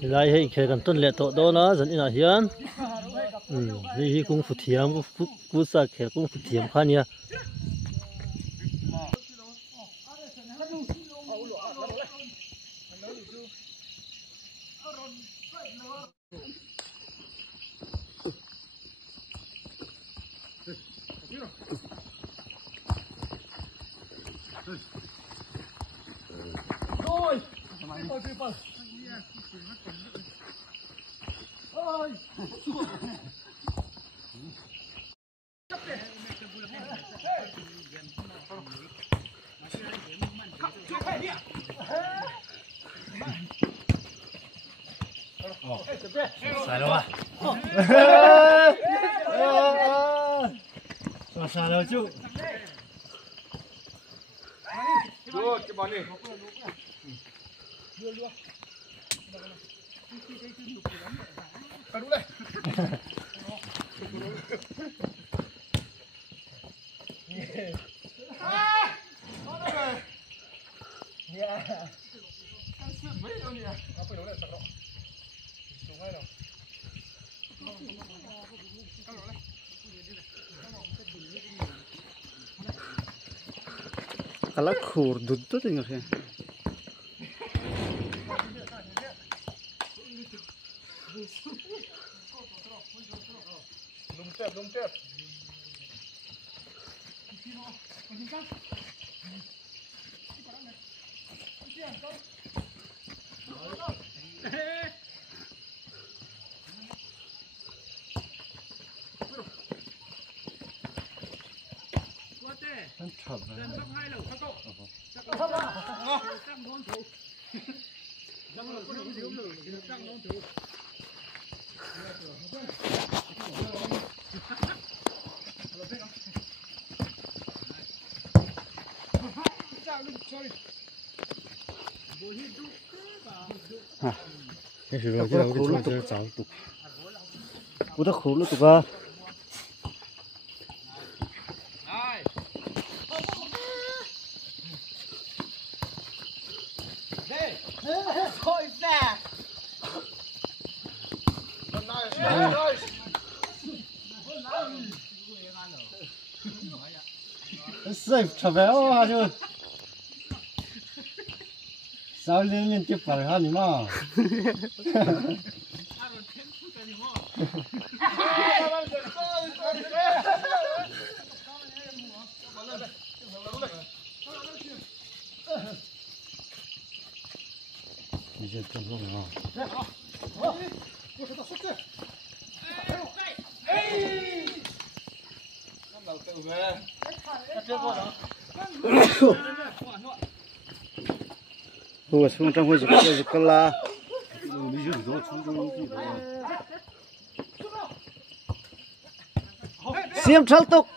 lại hay kể gần tuần lễ tổ đó nó dẫn đi nào hiền đi cũng phụ thiểm cũng sa kể cũng phụ thiểm khá nha xài đâu à? Xài đâu chứ? Đưa cái bóng này. Đúng đây. Kalau khurdut tuh tinggal ya. Đúng tiếp. Cái gì đó cái khổ nó cháu tục, cú ta khổ nó tục à? Save trở về à chứ? Sao liên tiếp phải hơn mà? Bây giờ trông không nào? Ủa xuống trong cái là bây giờ nó xuống trong cái xiêm trắng tục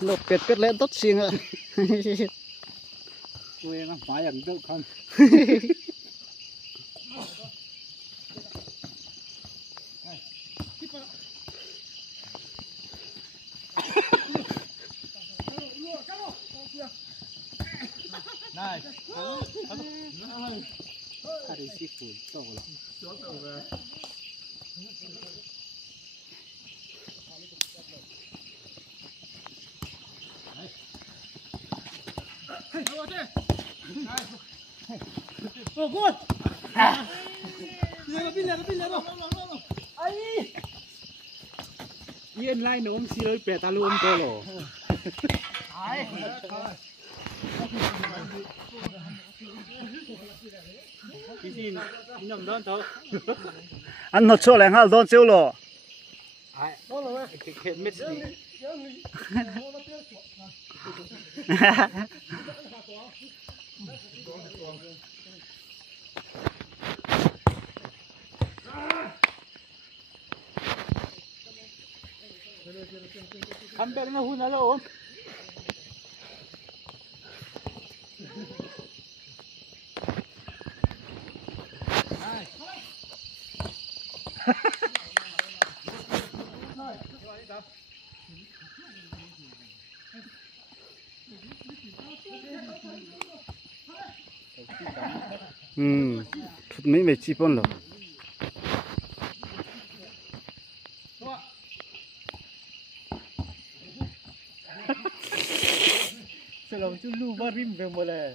lột kết lên tốt xiên ạ. Quê nó phải ăn được không? Này, hari si phun tàu là. Ô con. Lên đâu. Ai. Yên lai nôm xí ơi bè ta luôn cơ lỗ. Ai. Cái gì nhầm đó thôi. Anh nó cho lại ha don chiếu lo. Ai, cái mít gì. Khăn bên nó hun nó ổn. Mấy mấy chi pon rồi. Sẽ làm chút lưu vào rim về một lần.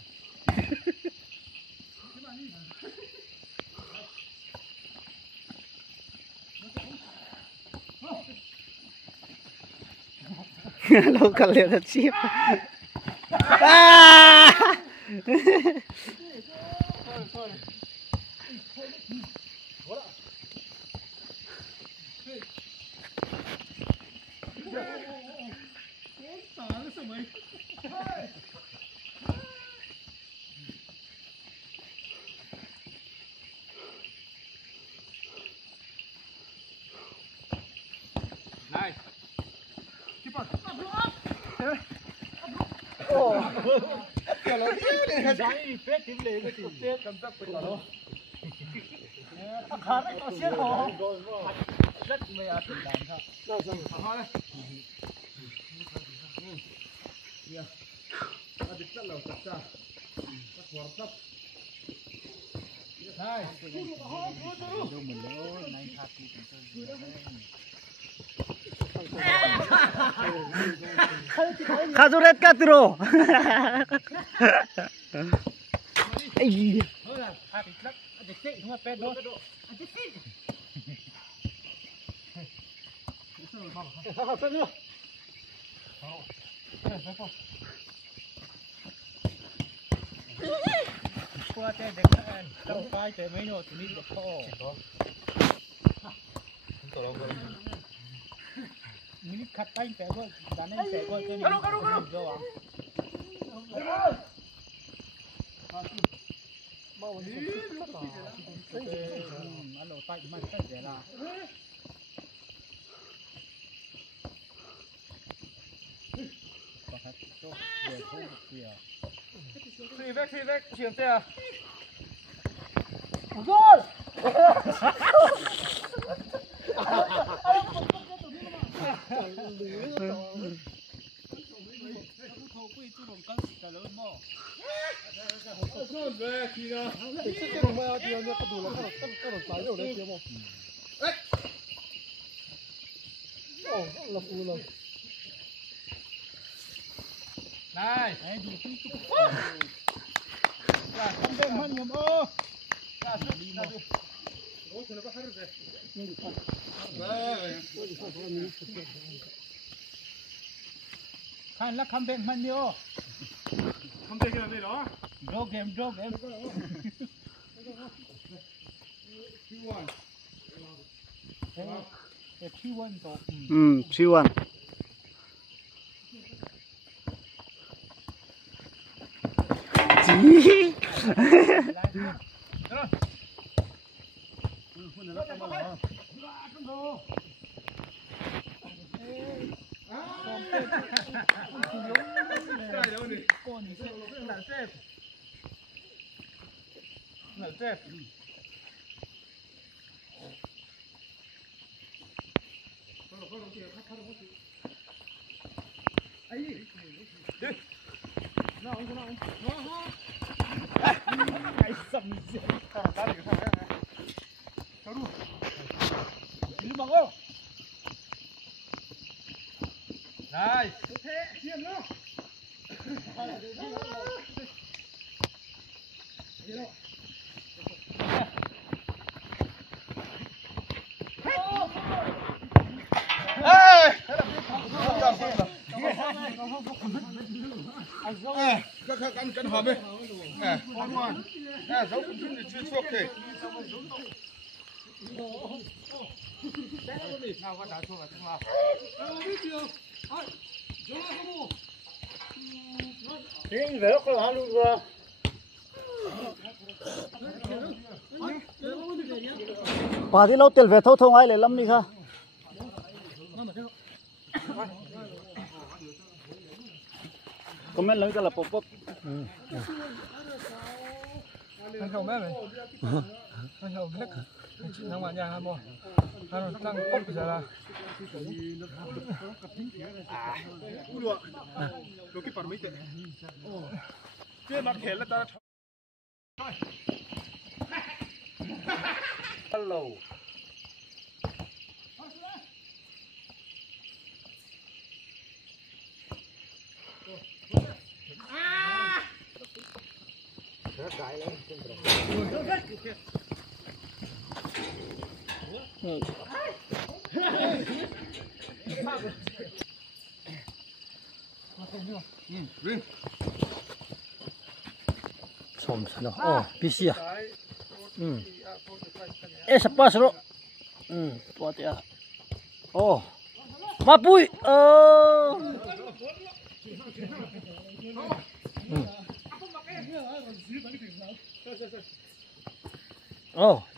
Lâu cả liền là chip. Nice. Keep on. Dai, pet tim le cái tim pet cầm tắc phải đó. Khá đấy có xiết hổ. Rất mày ăn tiền đàn ha. Rồi. Ho đây. Dạ. Ở địch rất là chặt cha. Các hoạt động. Hai. Kazuret katro. Ai. Thôi là địch lắm, địch tị không phải pet đâu. Địch tị. Phân nữa. Qua tên để các trong vai tới mấy nốt thì được to. Mình cắt tay té qua, đàn em té qua cái này. Đâu à? Mau đi. Ăn lẩu tay mà tay dễ là. Phi vec, chuyển tiền. Gol! Về thì là. Này, là không đem hơn nhầm ô. Khăn là không đem hơn nhiều. không thể cái này đó. Draw game. P1. P1 to. P1. Gì? Này, thế chiên nó. Cắn hòm đi. con ngoan giấu cũng chung để chưa chuốc kì nào có đá chuốc vào trong nào tiếng về có lá luôn rồi bà thì lâu tiền về thâu thâu ai lại lâm đi kha comment lấy cái là pop pop anh không biết này anh không biết chị đang vào nhà hả bố anh đang bốc bây giờ là được cái phần mấy tệ trên mặt khẽ là ta hello 좀 살아. 비시야. 에서 빠스로. 또아야. 마뿌이.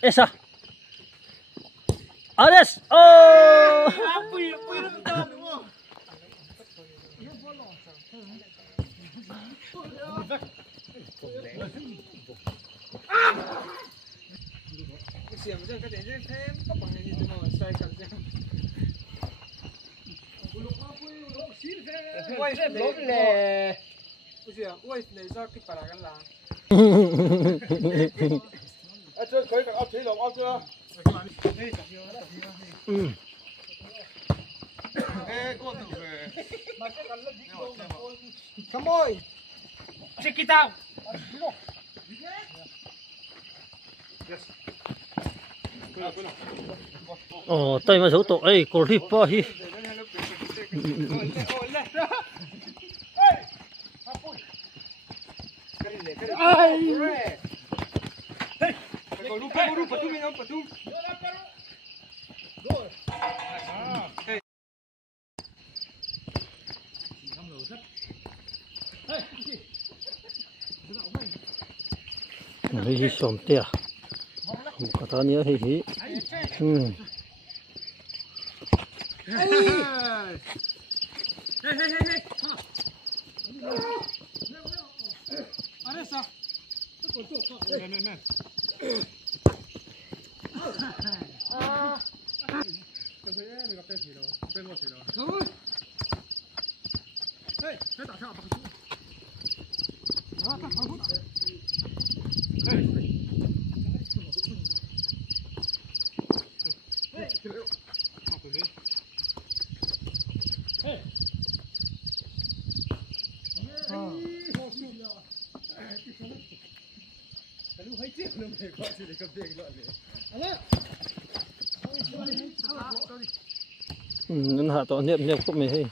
에서. 아레스. xiềng cho cái để thêm các bạn nhìn cho nó xoay cần xem quay xem lốp lè quay này do cái bà cái là chơi khởi cả áo thủy lồng áo chưa ê cô tự về come on check it out tay mà giấu tội, cổ đi po hi. Đây là xóm tia, có ta nhớ thì gì, nên hạ tọa niệm niệm của mình hay,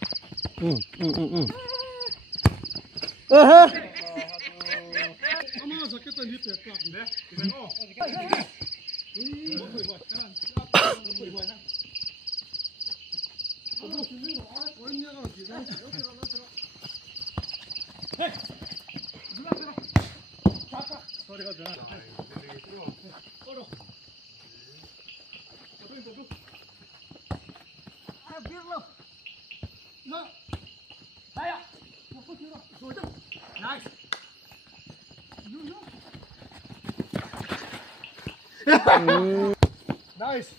nice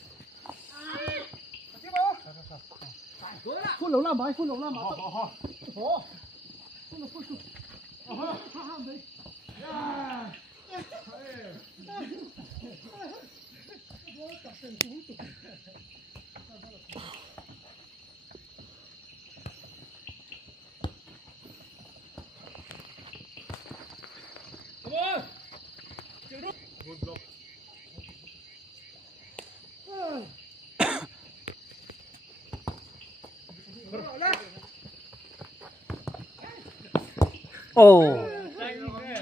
phun lồng làm bài phun lồng làm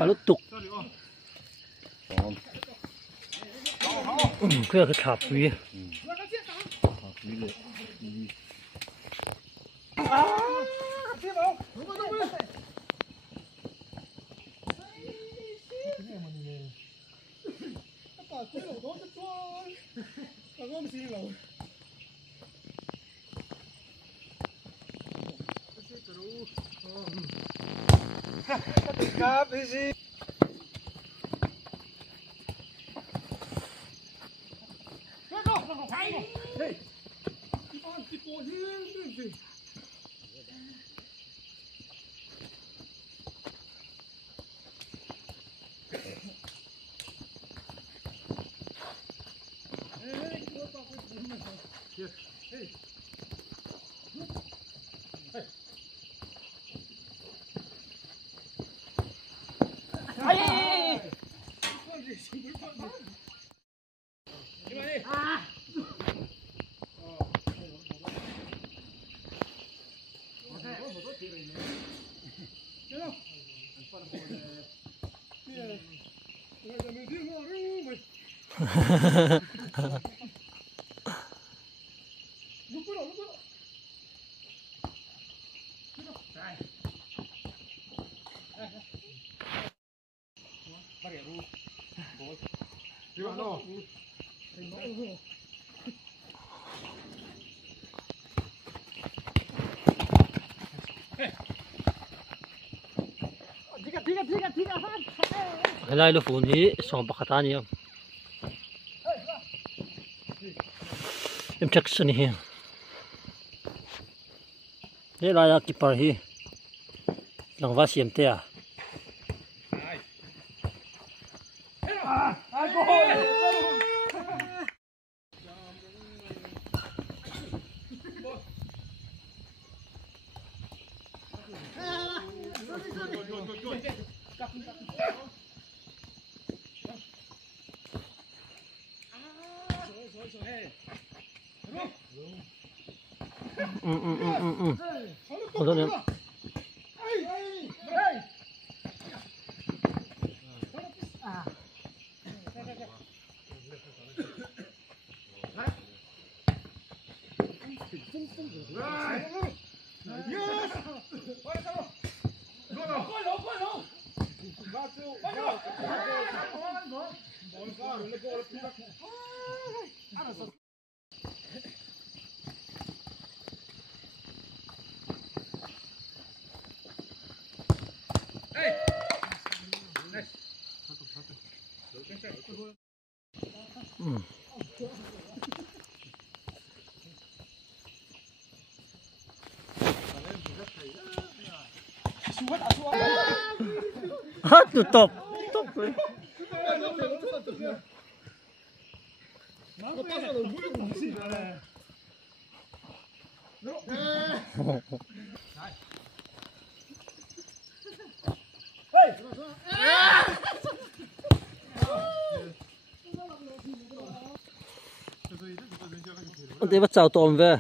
잘 뚝. เพื่อคือขับวี ครับพี่ซีไล่ลูกฝูนี้สองปากตานี่ครับเอ็มเช็คสนี่นี่ลายกิปาร์ฮีหลังว่าเสียมเตะขอโทษนะฮัทตุตบอันนี้ว่าเจ้าตัวมันเว้ย